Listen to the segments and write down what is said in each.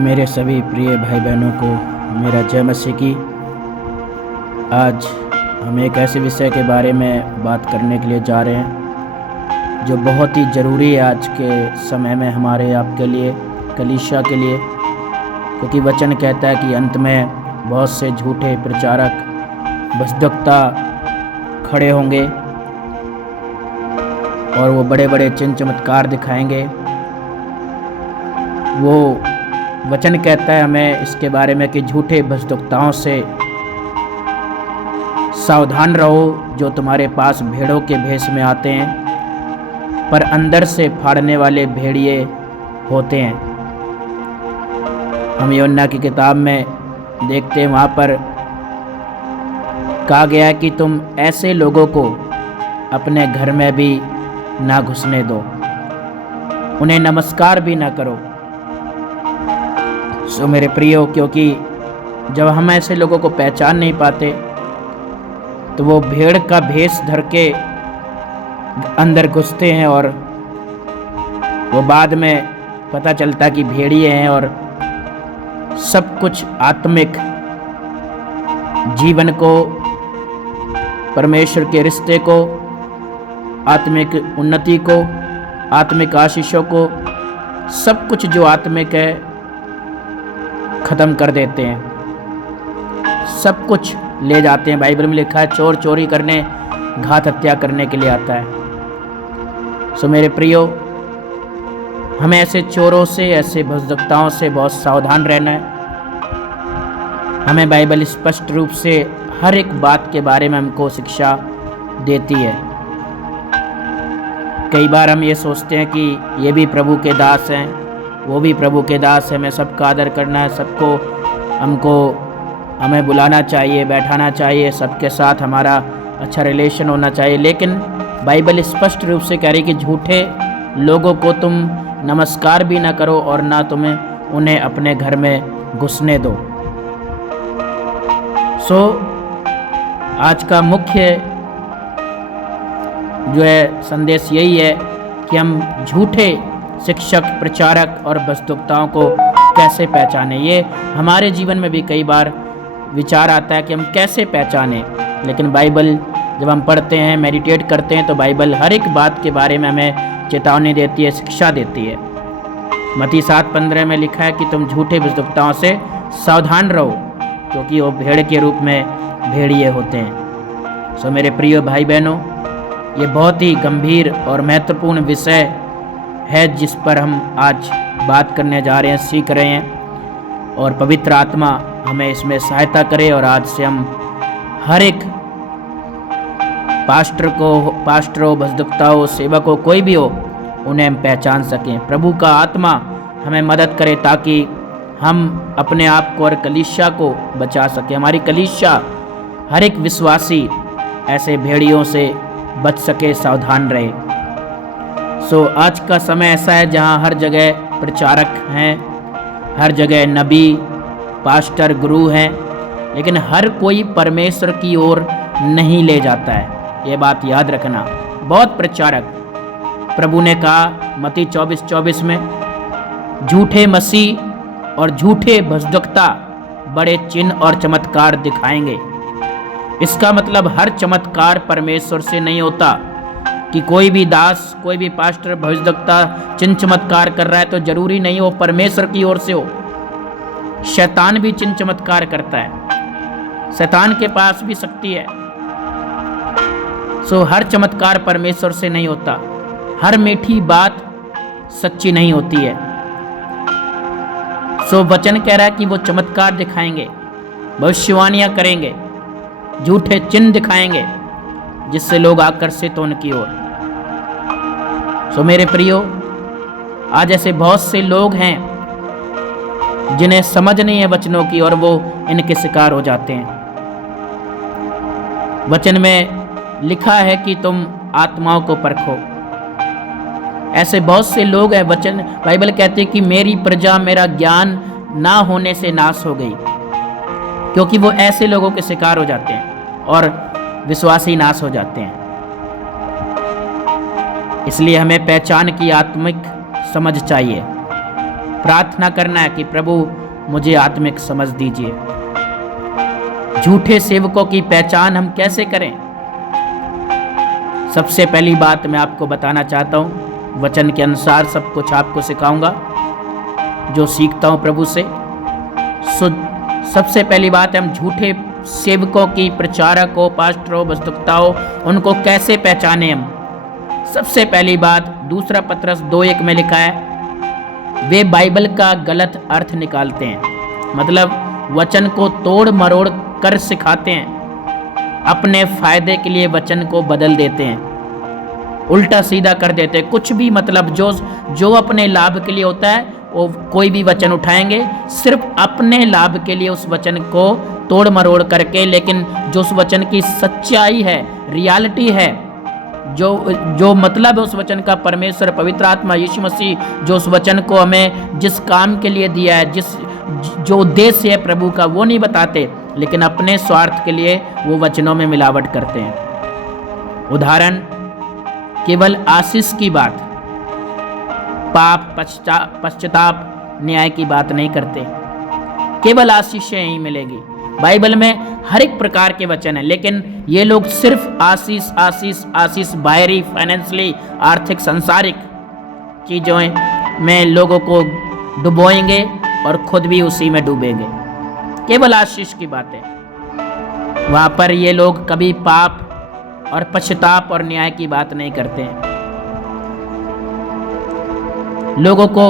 मेरे सभी प्रिय भाई बहनों को मेरा जय मसीह की। आज हम एक ऐसे विषय के बारे में बात करने के लिए जा रहे हैं जो बहुत ही ज़रूरी है आज के समय में हमारे आपके लिए, कलीसिया के लिए। क्योंकि वचन कहता है कि अंत में बहुत से झूठे प्रचारक, भक्तवक्ता खड़े होंगे और वो बड़े बड़े चिन्ह चमत्कार दिखाएंगे। वो वचन कहता है हमें इसके बारे में कि झूठे भक्तवक्ताओं से सावधान रहो, जो तुम्हारे पास भेड़ों के भेष में आते हैं पर अंदर से फाड़ने वाले भेड़िए होते हैं। हम यूहन्ना की किताब में देखते हैं, वहाँ पर कहा गया है कि तुम ऐसे लोगों को अपने घर में भी ना घुसने दो, उन्हें नमस्कार भी ना करो। सो मेरे प्रियो, क्योंकि जब हम ऐसे लोगों को पहचान नहीं पाते तो वो भेड़ का भेष धर के अंदर घुसते हैं और वो बाद में पता चलता कि भेड़िए हैं और सब कुछ आत्मिक जीवन को, परमेश्वर के रिश्ते को, आत्मिक उन्नति को, आत्मिक आशीषों को, सब कुछ जो आत्मिक है ख़त्म कर देते हैं, सब कुछ ले जाते हैं। बाइबल में लिखा है चोर चोरी करने, घात हत्या करने के लिए आता है। सो मेरे प्रियो, हमें ऐसे चोरों से, ऐसे भक्तवक्ताओं से बहुत सावधान रहना है। हमें बाइबल स्पष्ट रूप से हर एक बात के बारे में हमको शिक्षा देती है। कई बार हम ये सोचते हैं कि ये भी प्रभु के दास हैं, वो भी प्रभु के दास है, हमें सबका आदर करना है, सबको हमें बुलाना चाहिए, बैठाना चाहिए, सबके साथ हमारा अच्छा रिलेशन होना चाहिए। लेकिन बाइबल स्पष्ट रूप से कह रही कि झूठे लोगों को तुम नमस्कार भी ना करो और ना तुम्हें उन्हें अपने घर में घुसने दो। सो आज का मुख्य जो है संदेश यही है कि हम झूठे शिक्षक, प्रचारक और भक्तवक्ताओं को कैसे पहचाने। ये हमारे जीवन में भी कई बार विचार आता है कि हम कैसे पहचाने, लेकिन बाइबल जब हम पढ़ते हैं, मेडिटेट करते हैं, तो बाइबल हर एक बात के बारे में हमें चेतावनी देती है, शिक्षा देती है। मत्ती 7:15 में लिखा है कि तुम झूठे भक्तवक्ताओं से सावधान रहो, क्योंकि वो भेड़ के रूप में भेड़िए होते हैं। सो मेरे प्रिय भाई बहनों, ये बहुत ही गंभीर और महत्वपूर्ण विषय है जिस पर हम आज बात करने जा रहे हैं, सीख रहे हैं, और पवित्र आत्मा हमें इसमें सहायता करे और आज से हम हर एक पास्टर हो, भक्तवक्ता हो, सेवक हो, कोई भी हो, उन्हें हम पहचान सकें। प्रभु का आत्मा हमें मदद करे ताकि हम अपने आप को और कलीसिया को बचा सकें। हमारी कलीसिया, हर एक विश्वासी ऐसे भेड़ियों से बच सके, सावधान रहे। सो आज का समय ऐसा है जहाँ हर जगह प्रचारक हैं, हर जगह नबी, पास्टर, गुरु हैं, लेकिन हर कोई परमेश्वर की ओर नहीं ले जाता है। ये बात याद रखना। बहुत प्रचारक, प्रभु ने कहा मत्ती 24:24 में, झूठे मसीह और झूठे भक्तवक्ता बड़े चिन्ह और चमत्कार दिखाएंगे। इसका मतलब हर चमत्कार परमेश्वर से नहीं होता कि कोई भी दास, कोई भी पास्टर, भक्तवक्ता चिन्ह चमत्कार कर रहा है तो जरूरी नहीं हो परमेश्वर की ओर से हो। शैतान भी चिन्ह चमत्कार करता है, शैतान के पास भी शक्ति है। सो हर चमत्कार परमेश्वर से नहीं होता, हर मीठी बात सच्ची नहीं होती है। सो वचन कह रहा है कि वो चमत्कार दिखाएंगे, भविष्यवाणियां करेंगे, झूठे चिन्ह दिखाएंगे, जिससे लोग आकर्षित हो उनकी ओर। सो मेरे प्रियो, आज ऐसे बहुत से लोग हैं जिन्हें समझ नहीं है वचनों की और वो इनके शिकार हो जाते हैं। वचन में लिखा है कि तुम आत्माओं को परखो। ऐसे बहुत से लोग हैं, वचन बाइबल कहती है कि मेरी प्रजा मेरा ज्ञान ना होने से नाश हो गई, क्योंकि वो ऐसे लोगों के शिकार हो जाते हैं और विश्वासी नाश हो जाते हैं। इसलिए हमें पहचान की आत्मिक समझ चाहिए। प्रार्थना करना है कि प्रभु मुझे आत्मिक समझ दीजिए। झूठे सेवकों की पहचान हम कैसे करें? सबसे पहली बात मैं आपको बताना चाहता हूँ, वचन के अनुसार सब कुछ आपको सिखाऊंगा जो सीखता हूँ प्रभु से। सबसे पहली बात है, हम झूठे सेवकों की, प्रचारकों, पास्टरों, वक्ताओं, उनको कैसे पहचाने हम। सबसे पहली बात, दूसरा पत्रस 2:1 में लिखा है, वे बाइबल का गलत अर्थ निकालते हैं। मतलब वचन को तोड़ मरोड़ कर सिखाते हैं, अपने फायदे के लिए वचन को बदल देते हैं, उल्टा सीधा कर देते हैं। कुछ भी मतलब जो अपने लाभ के लिए होता है वो कोई भी वचन उठाएंगे सिर्फ अपने लाभ के लिए, उस वचन को तोड़ मरोड़ करके। लेकिन जो उस वचन की सच्चाई है, रियलिटी है, जो मतलब है उस वचन का, परमेश्वर, पवित्र आत्मा, यीशु मसीह जो उस वचन को हमें जिस काम के लिए दिया है, जो उद्देश्य है प्रभु का, वो नहीं बताते, लेकिन अपने स्वार्थ के लिए वो वचनों में मिलावट करते हैं। उदाहरण, केवल आशीष की बात, पाप, पश्चाताप, न्याय की बात नहीं करते। केवल आशीषें ही मिलेगी। बाइबल में हर एक प्रकार के वचन है, लेकिन ये लोग सिर्फ आशीष आशीष आशीष, बाहरी, फाइनेंशियली, आर्थिक, सांसारिक चीजों में लोगों को डुबोएंगे और खुद भी उसी में डूबेंगे। केवल आशीष की बात है। वहां पर ये लोग कभी पाप और पश्चाताप और न्याय की बात नहीं करते हैं। लोगों को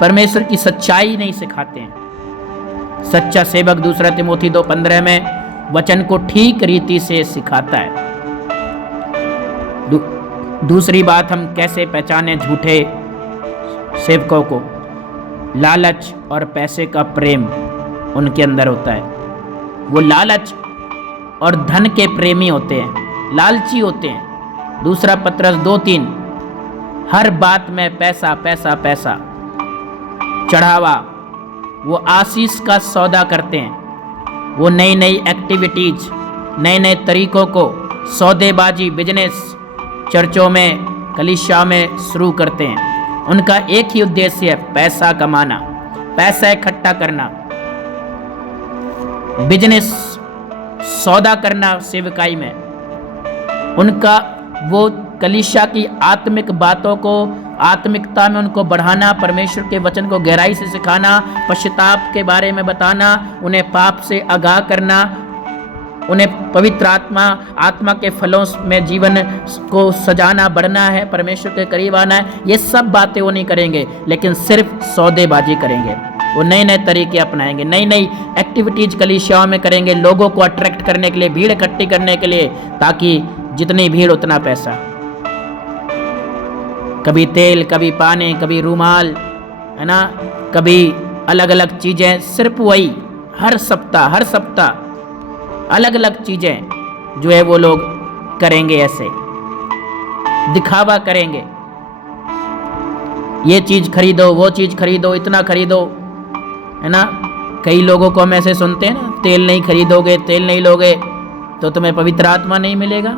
परमेश्वर की सच्चाई नहीं सिखाते हैं। सच्चा सेवक, दूसरा तिमोथी 2:15 में वचन को ठीक रीति से सिखाता है। दूसरी बात, हम कैसे पहचाने झूठे सेवकों को? लालच और पैसे का प्रेम उनके अंदर होता है। वो लालच और धन के प्रेमी होते हैं, लालची होते हैं। दूसरा पत्रस 2:3, हर बात में पैसा पैसा पैसा, चढ़ावा। वो आशीष का सौदा करते हैं। वो नई नई एक्टिविटीज, नए नए तरीकों को, सौदेबाजी, बिजनेस चर्चों में, कलीसिया में शुरू करते हैं। उनका एक ही उद्देश्य है, पैसा कमाना, पैसा इकट्ठा करना, बिजनेस, सौदा करना सेवकाई में। उनका वो कलीसिया की आत्मिक बातों को, आत्मिकता में उनको बढ़ाना, परमेश्वर के वचन को गहराई से सिखाना, पश्चाताप के बारे में बताना, उन्हें पाप से आगाह करना, उन्हें पवित्र आत्मा के फलों में जीवन को सजाना, बढ़ना है, परमेश्वर के करीब आना है। ये सब बातें वो नहीं करेंगे, लेकिन सिर्फ सौदेबाजी करेंगे। वो नए नए तरीके अपनाएंगे, नई नई एक्टिविटीज कलीसियाओं में करेंगे, लोगों को अट्रैक्ट करने के लिए, भीड़ इकट्ठी करने के लिए, ताकि जितनी भीड़ उतना पैसा। कभी तेल, कभी पानी, कभी रूमाल, है ना, कभी अलग अलग चीजें, सिर्फ वही हर सप्ताह अलग अलग चीजें जो है वो लोग करेंगे, ऐसे दिखावा करेंगे। ये चीज खरीदो, वो चीज खरीदो, इतना खरीदो, है ना। कई लोगों को हम ऐसे सुनते हैं ना, तेल नहीं खरीदोगे, तेल नहीं लोगे तो तुम्हें पवित्र आत्मा नहीं मिलेगा।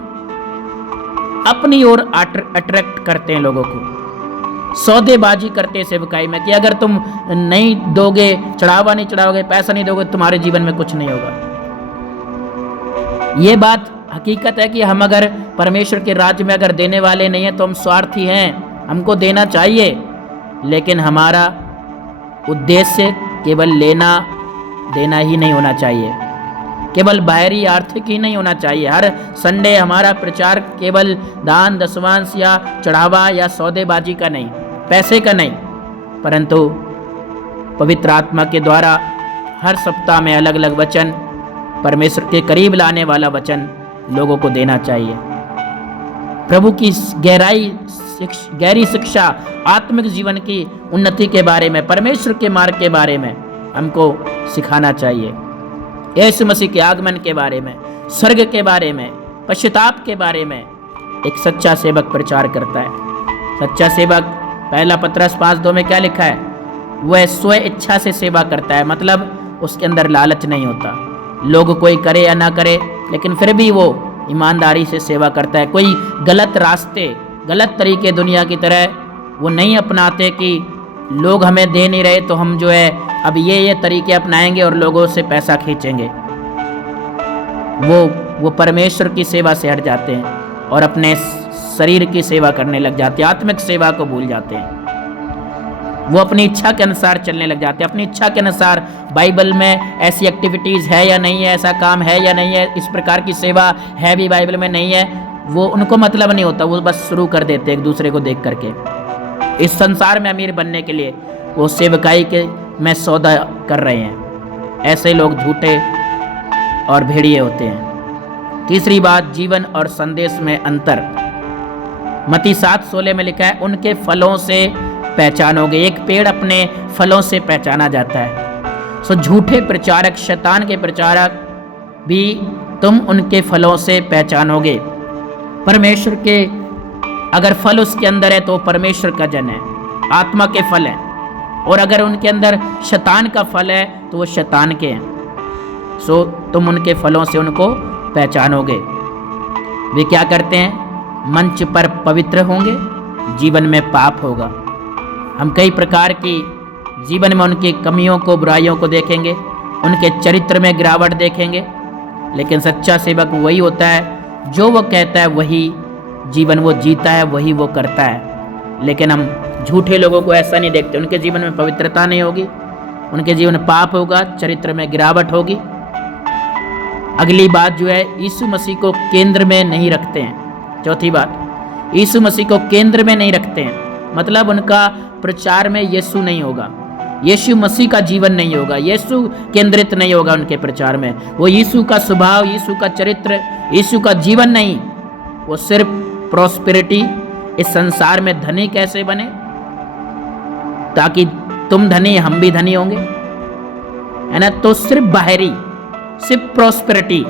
अपनी ओर अट्रैक्ट करते हैं लोगों को, सौदेबाजी करते हैं सेवकाई में कि अगर तुम नहीं दोगे, चढ़ावा नहीं चढ़ाओगे, पैसा नहीं दोगे, तुम्हारे जीवन में कुछ नहीं होगा। ये बात हकीकत है कि हम अगर परमेश्वर के राज्य में अगर देने वाले नहीं हैं तो हम स्वार्थी हैं, हमको देना चाहिए, लेकिन हमारा उद्देश्य केवल लेना देना ही नहीं होना चाहिए, केवल बाहरी आर्थिक ही नहीं होना चाहिए। हर संडे हमारा प्रचार केवल दान, दशवांश या चढ़ावा या सौदेबाजी का नहीं, पैसे का नहीं, परंतु पवित्र आत्मा के द्वारा हर सप्ताह में अलग अलग वचन, परमेश्वर के करीब लाने वाला वचन लोगों को देना चाहिए। प्रभु की गहरी शिक्षा, आत्मिक जीवन की उन्नति के बारे में, परमेश्वर के मार्ग के बारे में हमको सिखाना चाहिए। यीशु मसीह के आगमन के बारे में, स्वर्ग के बारे में, पश्चाताप के बारे में एक सच्चा सेवक प्रचार करता है। सच्चा सेवक, पहला पत्रस 5:2 में क्या लिखा है? वह स्व इच्छा से सेवा करता है, मतलब उसके अंदर लालच नहीं होता। लोग कोई करे या ना करे, लेकिन फिर भी वो ईमानदारी से सेवा करता है। कोई गलत रास्ते, गलत तरीके दुनिया की तरह वो नहीं अपनाते कि लोग हमें दे नहीं रहे तो हम जो है अब ये तरीके अपनाएंगे और लोगों से पैसा खींचेंगे। वो परमेश्वर की सेवा से हट जाते हैं और अपने शरीर की सेवा करने लग जाते हैं, आत्मिक सेवा को भूल जाते हैं। वो अपनी इच्छा के अनुसार चलने लग जाते हैं, अपनी इच्छा के अनुसार बाइबल में ऐसी एक्टिविटीज़ है या नहीं है, ऐसा काम है या नहीं है, इस प्रकार की सेवा है भी बाइबल में नहीं है, वो उनको मतलब नहीं होता। वो बस शुरू कर देते एक दूसरे को देख करके। इस संसार में अमीर बनने के लिए वो सेवकाई के में सौदा कर रहे हैं। ऐसे लोग झूठे और भेड़िए होते हैं। तीसरी बात, जीवन और संदेश में अंतर। मत्ती 7:16 में लिखा है, उनके फलों से पहचानोगे। एक पेड़ अपने फलों से पहचाना जाता है। सो झूठे प्रचारक, शैतान के प्रचारक भी तुम उनके फलों से पहचानोगे। परमेश्वर के अगर फल उसके अंदर है तो परमेश्वर का जन है, आत्मा के फल है। और अगर उनके अंदर शैतान का फल है तो वो शैतान के हैं। सो तुम उनके फलों से उनको पहचानोगे। वे क्या करते हैं? मंच पर पवित्र होंगे, जीवन में पाप होगा। हम कई प्रकार की जीवन में उनकी कमियों को, बुराइयों को देखेंगे, उनके चरित्र में गिरावट देखेंगे। लेकिन सच्चा सेवक वही होता है जो वो कहता है वही जीवन वो जीता है, वही वो करता है। लेकिन हम झूठे लोगों को ऐसा नहीं देखते। उनके जीवन में पवित्रता नहीं होगी, उनके जीवन में पाप होगा, चरित्र में गिरावट होगी। अगली बात जो है, यीशु मसीह को केंद्र में नहीं रखते हैं। चौथी बात, यीशु मसीह को केंद्र में नहीं रखते हैं, मतलब उनका प्रचार में यीशु नहीं होगा, यीशु मसीह का जीवन नहीं होगा, यीशु केंद्रित नहीं होगा उनके प्रचार में। वो यीशु का स्वभाव, यीशु का चरित्र, यीशु का जीवन नहीं, वो सिर्फ प्रॉस्पेरिटी, इस संसार में धनी कैसे बने ताकि तुम धनी हम भी धनी होंगे, है ना। तो सिर्फ बाहरी, सिर्फ प्रॉस्पेरिटी,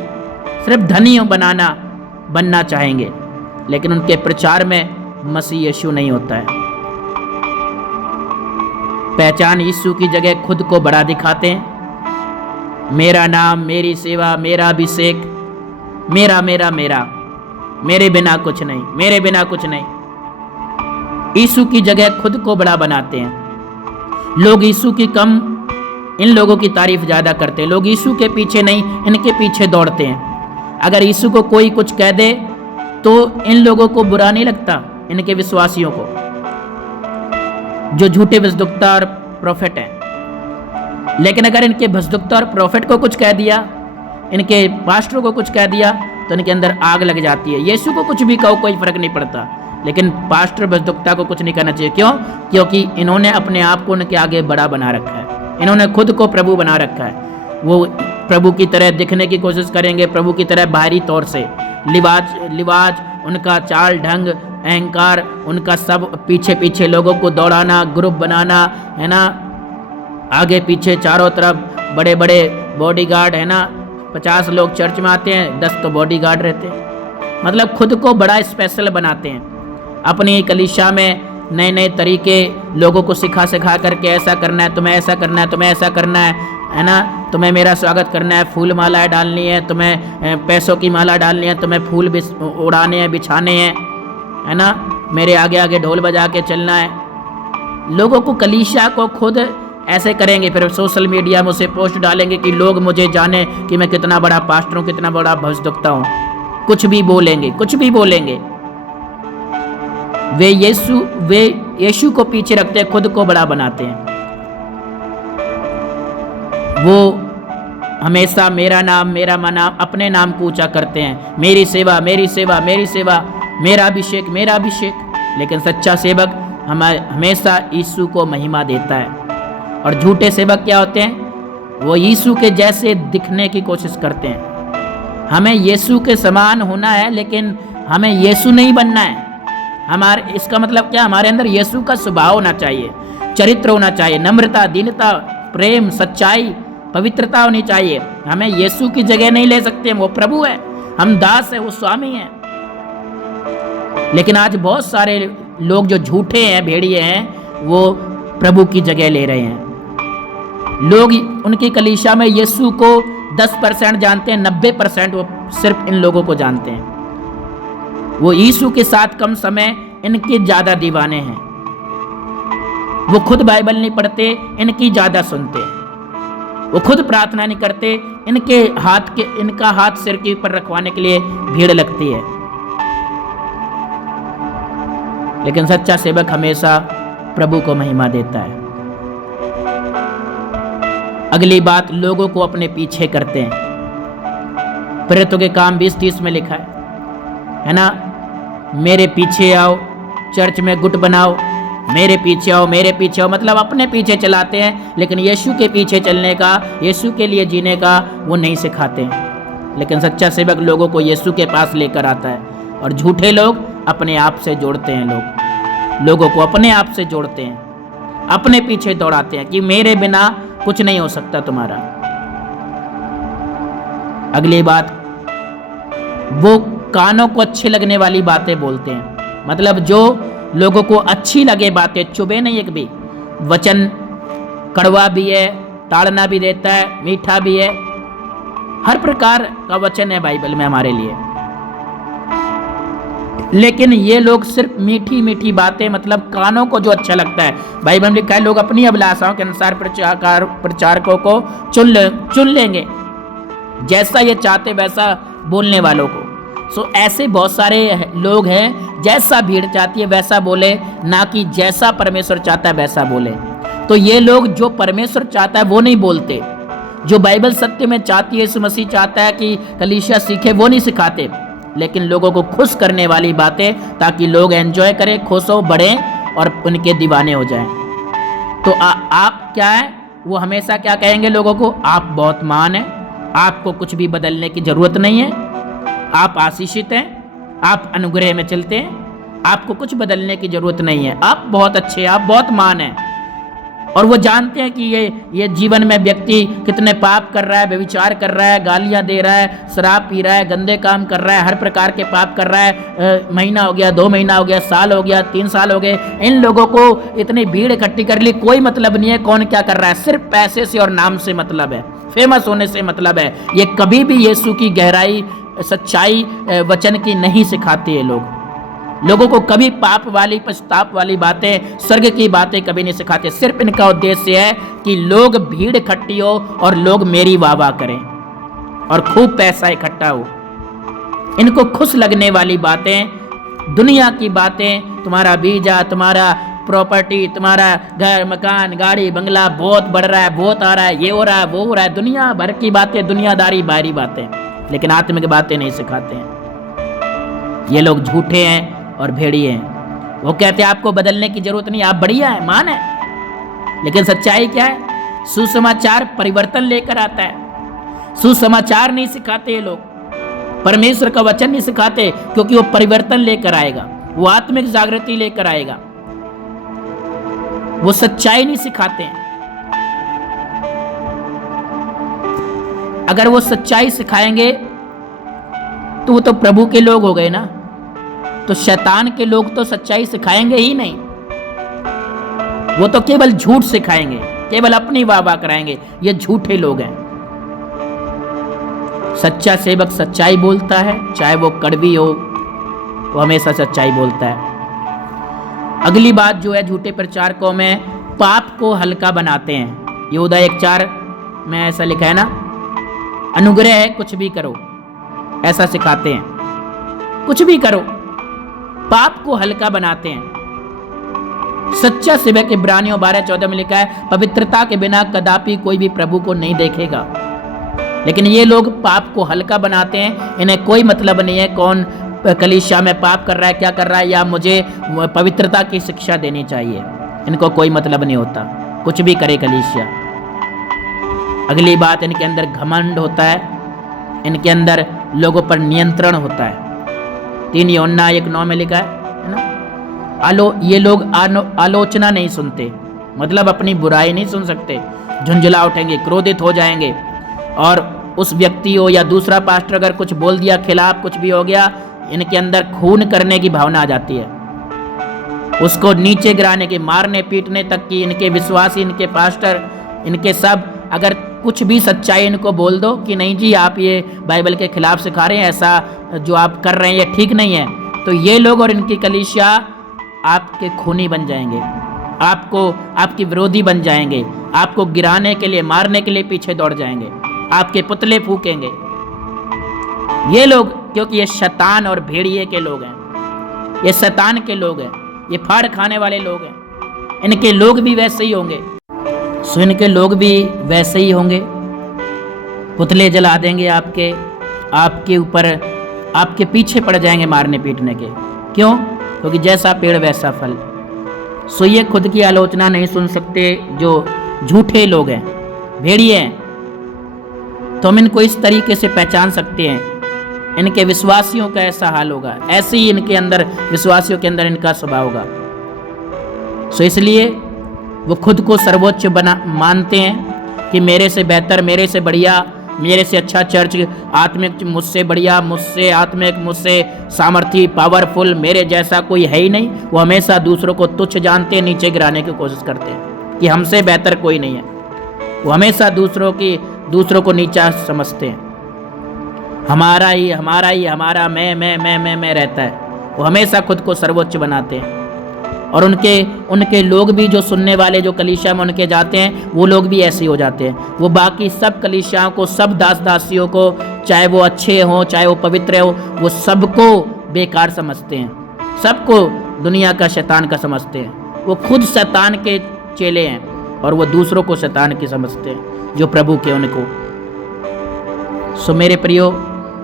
सिर्फ धनी बनना चाहेंगे, लेकिन उनके प्रचार में मसीह यीशु नहीं होता है। पहचान यीशु की जगह खुद को बड़ा दिखाते हैं। मेरा नाम, मेरी सेवा, मेरा अभिषेक, मेरा मेरा मेरा, मेरे बिना कुछ नहीं, मेरे बिना कुछ नहीं। यीशु की जगह खुद को बड़ा बनाते हैं। लोग यीशु की कम, इन लोगों की तारीफ ज़्यादा करते हैं। लोग यीशु के पीछे नहीं, इनके पीछे दौड़ते हैं। अगर यीशु को कोई कुछ कह दे तो इन लोगों को बुरा नहीं लगता, इनके विश्वासियों को, जो झूठे भजदुक्ता और प्रोफेट हैं। लेकिन अगर इनके भजदुक्ता और प्रोफेट को कुछ कह दिया, इनके पास्टरों को कुछ कह दिया, तो इनके अंदर आग लग जाती है। यीशु को कुछ भी कहो कोई फर्क नहीं पड़ता, लेकिन पास्टर भजदुक्ता को कुछ नहीं करना चाहिए। क्यों? क्योंकि इन्होंने अपने आप को उनके आगे बड़ा बना रखा है, इन्होंने खुद को प्रभु बना रखा है। वो प्रभु की तरह दिखने की कोशिश करेंगे, प्रभु की तरह बाहरी तौर से। लिवाज, उनका चाल ढंग, अहंकार, उनका सब पीछे पीछे लोगों को दौड़ाना, ग्रुप बनाना, है ना, आगे पीछे चारों तरफ बड़े बड़े बॉडीगार्ड, है ना। 50 लोग चर्च में आते हैं, 10 तो बॉडीगार्ड रहते हैं। मतलब खुद को बड़ा स्पेशल बनाते हैं। अपनी कलीसिया में नए नए तरीके लोगों को सिखा करके ऐसा करना है, तुम्हें ऐसा करना है, तुम्हें ऐसा करना है ना, तुम्हें मेरा स्वागत करना है, फूल मालाएं डालनी है, तुम्हें पैसों की माला डालनी है, तुम्हें फूल उड़ाने हैं, बिछाने हैं, है ना, मेरे आगे आगे ढोल बजा के चलना है। लोगों को, कलीसिया को खुद ऐसे करेंगे, फिर सोशल मीडिया में उसे पोस्ट डालेंगे कि लोग मुझे जाने कि मैं कितना बड़ा पास्टर हूँ, कितना बड़ा भजदुक्ता हूँ। कुछ भी बोलेंगे, कुछ भी बोलेंगे। वे यीशु को पीछे रखते हैं, खुद को बड़ा बनाते हैं। वो हमेशा मेरा नाम, मेरा नाम, अपने नाम को ऊंचा करते हैं। मेरी सेवा, मेरी सेवा, मेरी सेवा, मेरा अभिषेक, मेरा अभिषेक। लेकिन सच्चा सेवक हमेशा यीशु को महिमा देता है। और झूठे सेवक क्या होते हैं? वो यीशु के जैसे दिखने की कोशिश करते हैं। हमें यीशु के समान होना है, लेकिन हमें यीशु नहीं बनना है। इसका मतलब क्या? हमारे अंदर यीशु का स्वभाव होना चाहिए, चरित्र होना चाहिए, नम्रता, दीनता, प्रेम, सच्चाई, पवित्रता होनी चाहिए। हमें यीशु की जगह नहीं ले सकते। वो प्रभु है, हम दास है, वो स्वामी है। लेकिन आज बहुत सारे लोग जो झूठे हैं, भेड़िए हैं, वो प्रभु की जगह ले रहे हैं। लोग उनकी कलीसिया में यीशु को 10% जानते हैं, 90% वो सिर्फ इन लोगों को जानते हैं। वो यीशु के साथ कम समय, इनके ज़्यादा दीवाने हैं। वो खुद बाइबल नहीं पढ़ते, इनकी ज़्यादा सुनते हैं। वो खुद प्रार्थना नहीं करते, इनका हाथ सिर के ऊपर रखवाने के लिए भीड़ लगती है। लेकिन सच्चा सेवक हमेशा प्रभु को महिमा देता है। अगली बात, लोगों को अपने पीछे करते हैं। प्रेरितों के काम 20:30 में लिखा है ना, मेरे पीछे आओ, चर्च में गुट बनाओ, मेरे पीछे आओ, मेरे पीछे आओ, मतलब अपने पीछे चलाते हैं, लेकिन यीशु के पीछे चलने का, यीशु के लिए जीने का वो नहीं सिखाते हैं। लेकिन सच्चा सेवक लोगों को यीशु के पास लेकर आता है, और झूठे लोग अपने आप से जोड़ते हैं। लोगों को अपने आप से जोड़ते हैं, अपने पीछे दौड़ाते हैं कि मेरे बिना कुछ नहीं हो सकता तुम्हारा। अगली बात, वो कानों को अच्छी लगने वाली बातें बोलते हैं, मतलब जो लोगों को अच्छी लगे बातें, चुभे नहीं एक भी। वचन कड़वा भी है, ताड़ना भी देता है, मीठा भी है, हर प्रकार का वचन है बाइबल में हमारे लिए। लेकिन ये लोग सिर्फ मीठी मीठी बातें, मतलब कानों को जो अच्छा लगता है, बाइबल में लिखा है लोग अपनी अभिलाषाओं के अनुसार प्रचारकों को चुन लेंगे, जैसा ये चाहते वैसा बोलने वालों को। ऐसे बहुत सारे लोग हैं, जैसा भीड़ चाहती है वैसा बोले, ना कि जैसा परमेश्वर चाहता है वैसा बोले। तो ये लोग जो परमेश्वर चाहता है वो नहीं बोलते, जो बाइबल सत्य में चाहती है, यीशु मसीह चाहता है कि कलीसिया सीखे, वो नहीं सिखाते, लेकिन लोगों को खुश करने वाली बातें, ताकि लोग एंजॉय करें, खुश हो, बढ़ें और उनके दीवाने हो जाएं। तो आप क्या है, वो हमेशा क्या कहेंगे लोगों को, आप बहुत महान हैं, आपको कुछ भी बदलने की जरूरत नहीं है, आप आशीषित हैं, आप अनुग्रह में चलते हैं, आपको कुछ बदलने की जरूरत नहीं है, आप बहुत अच्छे हैं, आप बहुत महान हैं। और वो जानते हैं कि ये जीवन में व्यक्ति कितने पाप कर रहा है, व्यभिचार कर रहा है, गालियां दे रहा है, शराब पी रहा है, गंदे काम कर रहा है, हर प्रकार के पाप कर रहा है। महीना हो गया, 2 महीना हो गया, साल हो गया, 3 साल हो गए, इन लोगों को इतनी भीड़ इकट्ठी कर ली, कोई मतलब नहीं है कौन क्या कर रहा है, सिर्फ पैसे से और नाम से मतलब है, फेमस होने से मतलब है। ये कभी भी यीशु की गहराई, सच्चाई वचन की नहीं सिखाते ये लोगों को कभी पाप वाली, पश्चाताप वाली बातें, स्वर्ग की बातें कभी नहीं सिखाते। सिर्फ इनका उद्देश्य है कि लोग भीड़ इकट्ठी हो और लोग मेरी वाह करें और खूब पैसा इकट्ठा हो। इनको खुश लगने वाली बातें, दुनिया की बातें, तुम्हारा वीजा, तुम्हारा प्रॉपर्टी, तुम्हारा घर, मकान, गाड़ी, बंगला बहुत बढ़ रहा है, बहुत आ रहा है, ये हो रहा है, वो हो रहा है, दुनिया भर की बातें, दुनियादारी, बाहरी बातें, लेकिन आत्मिक बातें नहीं सिखाते हैं। ये लोग झूठे हैं और भेड़िए हैं। वो कहते हैं आपको बदलने की जरूरत नहीं, आप बढ़िया है, मान है। लेकिन सच्चाई क्या है, सुसमाचार परिवर्तन लेकर आता है। सुसमाचार नहीं सिखाते ये लोग, परमेश्वर का वचन नहीं सिखाते, क्योंकि वो परिवर्तन लेकर आएगा, वो आत्मिक जागृति लेकर आएगा। वो सच्चाई नहीं सिखाते हैं। अगर वो सच्चाई सिखाएंगे तो वो तो प्रभु के लोग हो गए ना, तो शैतान के लोग तो सच्चाई सिखाएंगे ही नहीं, वो तो केवल झूठ सिखाएंगे, केवल अपनी वाह कराएंगे। ये झूठे लोग हैं। सच्चा सेवक सच्चाई बोलता है, चाहे वो कड़वी हो, वो हमेशा सच्चाई बोलता है। अगली बात जो है, झूठे प्रचारकों में पाप को हल्का बनाते हैं। यहूदा 1:4 में ऐसा लिखा है ना, अनुग्रह है कुछ भी करो, ऐसा सिखाते हैं, कुछ भी करो, पाप को हल्का बनाते हैं। सच्चा सेवक इब्रानियों 12:14 में लिखा है, पवित्रता के बिना कदापि कोई भी प्रभु को नहीं देखेगा। लेकिन ये लोग पाप को हल्का बनाते हैं, इन्हें कोई मतलब नहीं है कौन कलीसिया में पाप कर रहा है, क्या कर रहा है, या मुझे पवित्रता की शिक्षा देनी चाहिए, इनको कोई मतलब नहीं होता, कुछ भी करे कलीसिया। अगली बात, इनके अंदर घमंड होता है, इनके अंदर लोगों पर नियंत्रण होता है। 3 यूहन्ना 1:9 में लिखा है ना, ये लोग आलोचना नहीं सुनते, मतलब अपनी बुराई नहीं सुन सकते, झुंझला उठेंगे, क्रोधित हो जाएंगे, और उस व्यक्ति हो या दूसरा पास्टर अगर कुछ बोल दिया, खिलाफ कुछ भी हो गया, इनके अंदर खून करने की भावना आ जाती है, उसको नीचे गिराने की, मारने पीटने तक की। इनके विश्वासी, इनके पास्टर, इनके सब अगर कुछ भी सच्चाई इनको बोल दो कि नहीं जी आप ये बाइबल के खिलाफ सिखा रहे हैं, ऐसा जो आप कर रहे हैं ये ठीक नहीं है, तो ये लोग और इनकी कलीसिया आपके खूनी बन जाएंगे, आपको आपकी विरोधी बन जाएंगे, आपको गिराने के लिए, मारने के लिए पीछे दौड़ जाएंगे, आपके पुतले फूकेंगे। ये लोग, क्योंकि ये शैतान और भेड़िए के लोग हैं, ये शैतान के लोग हैं, ये फाड़ खाने वाले लोग हैं। इनके लोग भी वैसे ही होंगे, सो इनके लोग भी वैसे ही होंगे। पुतले जला देंगे आपके ऊपर, आपके पीछे पड़ जाएंगे मारने पीटने के। क्यों? क्योंकि जैसा पेड़ वैसा फल। सो ये खुद की आलोचना नहीं सुन सकते जो झूठे लोग हैं, भेड़िए हैं। तो हम इनको इस तरीके से पहचान सकते हैं, इनके विश्वासियों का ऐसा हाल होगा, ऐसे ही इनके अंदर, विश्वासियों के अंदर इनका स्वभाव होगा। सो इसलिए वो खुद को सर्वोच्च मानते हैं कि मेरे से बेहतर, मेरे से बढ़िया, मेरे से अच्छा चर्च, आत्मिक मुझसे बढ़िया, मुझसे आत्मिक, मुझसे सामर्थी, पावरफुल, मेरे जैसा कोई है ही नहीं। वो हमेशा दूसरों को तुच्छ जानते हैं, नीचे गिराने की कोशिश करते हैं कि हमसे बेहतर कोई नहीं है। वो हमेशा दूसरों को नीचा समझते हैं। हमारा ही हमारा मैं रहता है। वो हमेशा खुद को सर्वोच्च बनाते हैं। और उनके लोग भी, जो सुनने वाले, जो कलीसिया में उनके जाते हैं, वो लोग भी ऐसे ही हो जाते हैं। वो बाकी सब कलीसियाओं को, सब दास दासियों को, चाहे वो अच्छे हों, चाहे वो पवित्र हो, वो सबको बेकार समझते हैं, सबको दुनिया का शैतान का समझते हैं। वो खुद शैतान के चेले हैं और वो दूसरों को शैतान के समझते हैं, जो प्रभु के उनको। सो मेरे प्रियो,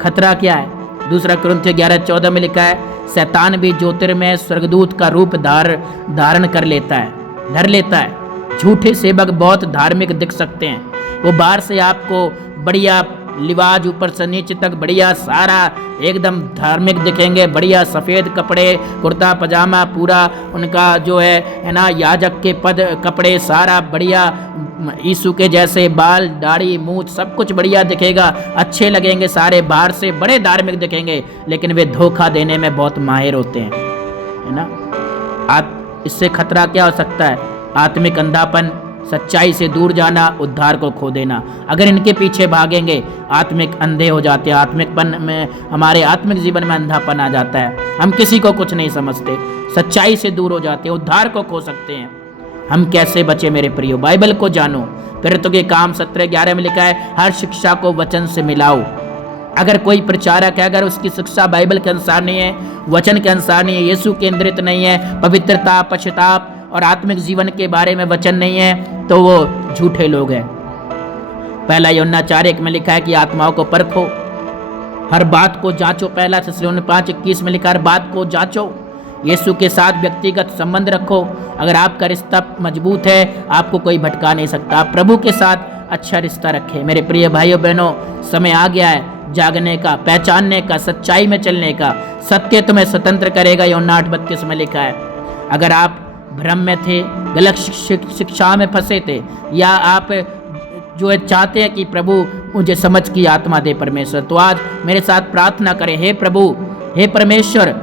खतरा क्या है? 2 कुरिन्थियों 11:14 में लिखा है, शैतान भी ज्योतिर्मय स्वर्गदूत का रूप धारण कर लेता है, धर लेता है। झूठे सेवक बहुत धार्मिक दिख सकते हैं। वो बाहर से आपको बढ़िया लिबाज, ऊपर से नीचे तक बढ़िया, सारा एकदम धार्मिक दिखेंगे, बढ़िया सफ़ेद कपड़े, कुर्ता पजामा, पूरा उनका जो है ना, याजक के पद कपड़े, सारा बढ़िया, यीशु के जैसे बाल, दाढ़ी, मूछ, सब कुछ बढ़िया दिखेगा, अच्छे लगेंगे, सारे बाहर से बड़े धार्मिक दिखेंगे, लेकिन वे धोखा देने में बहुत माहिर होते हैं, है ना। इससे खतरा क्या हो सकता है? आत्मिक अंधापन, सच्चाई से दूर जाना, उद्धार को खो देना। अगर इनके पीछे भागेंगे, आत्मिक अंधे हो जाते हैं, आत्मिकपन में, हमारे आत्मिक जीवन में अंधापन आ जाता है, हम किसी को कुछ नहीं समझते, सच्चाई से दूर हो जाते हैं, उद्धार को खो सकते हैं। हम कैसे बचे मेरे प्रियो? बाइबल को जानो। प्रेरितों के काम 17:11 में लिखा है, हर शिक्षा को वचन से मिलाओ। अगर कोई प्रचारक है, अगर उसकी शिक्षा बाइबल के अनुसार नहीं है, वचन के अनुसार नहीं है, यीशु केंद्रित नहीं है, पवित्रता, पश्चाताप और आत्मिक जीवन के बारे में वचन नहीं है, तो वो झूठे लोग हैं। 1 यूहन्ना 4:1 में लिखा है कि आत्माओं को परखो, हर बात को जांचो। 1 थिस्सलुनीके 5:21 में लिखा है, हर बात को जांचो। यीशु के साथ व्यक्तिगत संबंध रखो। अगर आपका रिश्ता मजबूत है, आपको कोई भटका नहीं सकता। आप प्रभु के साथ अच्छा रिश्ता रखें। मेरे प्रिय भाइयों बहनों, समय आ गया है जागने का, पहचानने का, सच्चाई में चलने का। सत्य तुम्हें स्वतंत्र करेगा, यूहन्ना 8:32 में लिखा है। अगर आप भ्रम में थे, गलत शिक्षा में फंसे थे, या आप जो है चाहते हैं कि प्रभु मुझे समझ की आत्मा दे परमेश्वर, तो आज मेरे साथ प्रार्थना करें, हे प्रभु, हे परमेश्वर,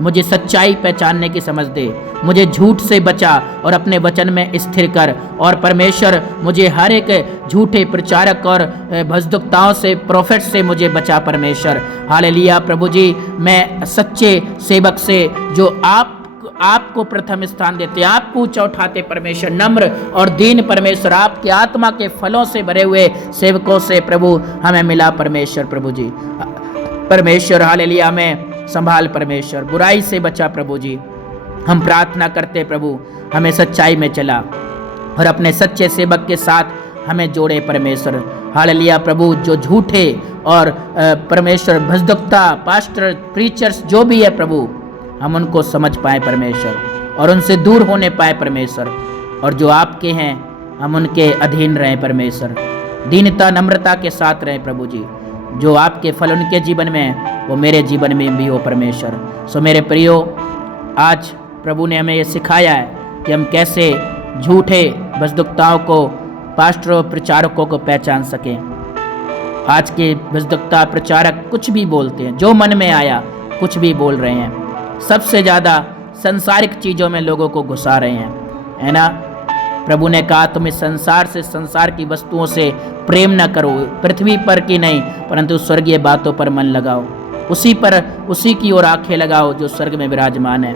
मुझे सच्चाई पहचानने की समझ दे, मुझे झूठ से बचा और अपने वचन में स्थिर कर। और परमेश्वर, मुझे हर एक झूठे प्रचारक और भजदुक्ताओं से, प्रोफेट से मुझे बचा परमेश्वर। हालेलुया प्रभु जी, मैं सच्चे सेवक से, जो आपको प्रथम स्थान देते, आपको ऊंचा उठाते परमेश्वर, नम्र और दीन परमेश्वर, आपके आत्मा के फलों से भरे हुए सेवकों से प्रभु हमें मिला परमेश्वर। प्रभु जी परमेश्वर, हालेलुया, हमें संभाल परमेश्वर, बुराई से बचा प्रभु जी। हम प्रार्थना करते प्रभु, हमें सच्चाई में चला और अपने सच्चे सेवक के साथ हमें जोड़े परमेश्वर। हालेलुया प्रभु, जो झूठे और परमेश्वर भजदुक्ता, पास्टर, प्रीचर्स जो भी है प्रभु, हम उनको समझ पाए परमेश्वर और उनसे दूर होने पाए परमेश्वर। और जो आपके हैं, हम उनके अधीन रहें परमेश्वर, दीनता, नम्रता के साथ रहें प्रभु जी। जो आपके फल उनके जीवन में, वो मेरे जीवन में भी हो परमेश्वर। सो मेरे प्रियो, आज प्रभु ने हमें ये सिखाया है कि हम कैसे झूठे भजदुक्ताओं को, पास्टरों, प्रचारकों को पहचान सकें। आज के भजदुक्ता प्रचारक कुछ भी बोलते हैं, जो मन में आया कुछ भी बोल रहे हैं, सबसे ज़्यादा संसारिक चीज़ों में लोगों को घुसा रहे हैं, है ना। प्रभु ने कहा, तुम इस संसार से, संसार की वस्तुओं से प्रेम न करो, पृथ्वी पर की नहीं परंतु स्वर्गीय बातों पर मन लगाओ, उसी की ओर आंखें लगाओ जो स्वर्ग में विराजमान है।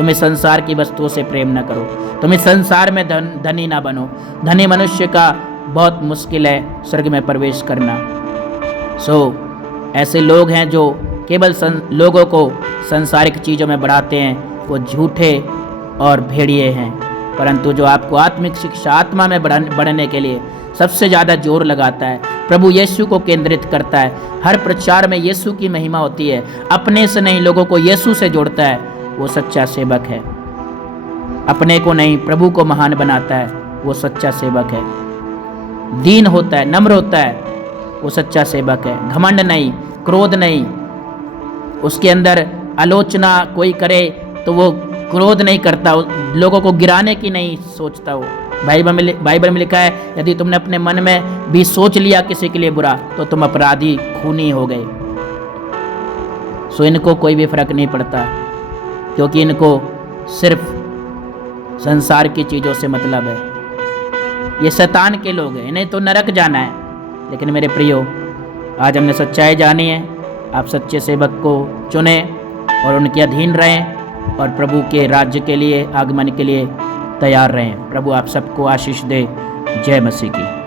तुम इस संसार की वस्तुओं से प्रेम न करो, तुम इस संसार में धनी ना बनो। धनी मनुष्य का बहुत मुश्किल है स्वर्ग में प्रवेश करना। ऐसे लोग हैं जो केवल लोगों को सांसारिक चीज़ों में बढ़ाते हैं, वो झूठे और भेड़िए हैं। परंतु जो आपको आत्मिक शिक्षा, आत्मा में बढ़ने के लिए सबसे ज़्यादा जोर लगाता है, प्रभु यीशु को केंद्रित करता है, हर प्रचार में यीशु की महिमा होती है, अपने से नहीं लोगों को यीशु से जोड़ता है, वो सच्चा सेवक है। अपने को नहीं प्रभु को महान बनाता है, वो सच्चा सेवक है। दीन होता है, नम्र होता है, वो सच्चा सेवक है। घमंड नहीं, क्रोध नहीं, उसके अंदर आलोचना कोई करे तो वो क्रोध नहीं करता, लोगों को गिराने की नहीं सोचता। वो बाइबल में लिखा है, यदि तुमने अपने मन में भी सोच लिया किसी के लिए बुरा तो तुम अपराधी, खूनी हो गए। इनको कोई भी फर्क नहीं पड़ता, क्योंकि इनको सिर्फ संसार की चीज़ों से मतलब है। ये शैतान के लोग हैं, इन्हें तो नरक जाना है। लेकिन मेरे प्रियो, आज हमने सच्चाई जानी है। आप सच्चे सेवक को चुने और उनके अधीन रहें और प्रभु के राज्य के लिए, आगमन के लिए तैयार रहें। प्रभु आप सबको आशीष दे। जय मसीह की।